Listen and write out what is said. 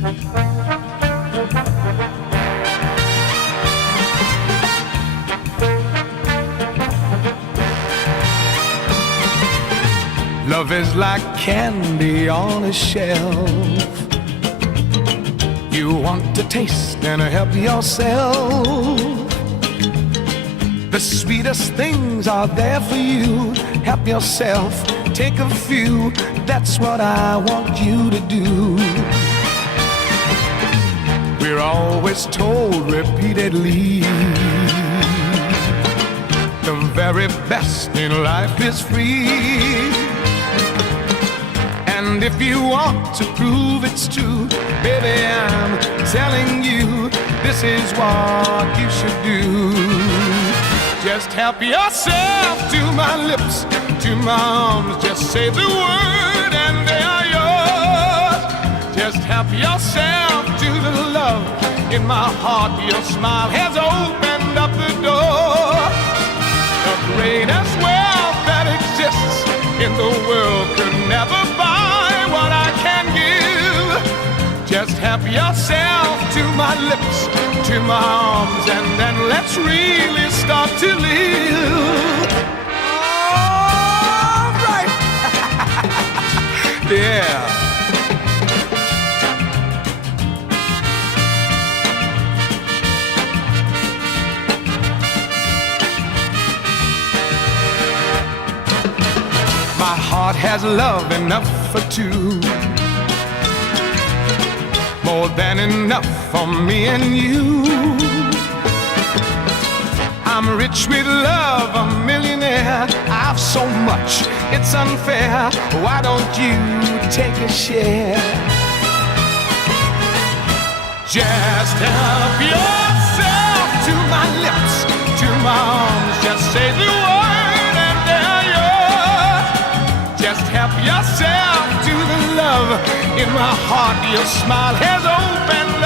Love is like candy on a shelf. You want to taste and help yourself. The sweetest things are there for you. Help yourself, take a few. That's what I want you to do. We're always told repeatedly, the very best in life is free. And if you want to prove it's true, baby, I'm telling you, this is what you should do. Just help yourself to my lips, to my arms. Just say the word and they are yours. Just help yourself to the love in my heart. Your smile has opened up the door. The greatest wealth that exists in the world could never buy what I can give. Just help yourself to my lips, to my arms, and then let's really start to live. All right. Yeah. My heart has love enough for two, more than enough for me and you. I'm rich with love, a millionaire. I've so much, it's unfair. Why don't you take a share? Just help yourself to my lips, to my arms. Just say the word and they're yours. Just help yourself to the love in my heart. Your smile has opened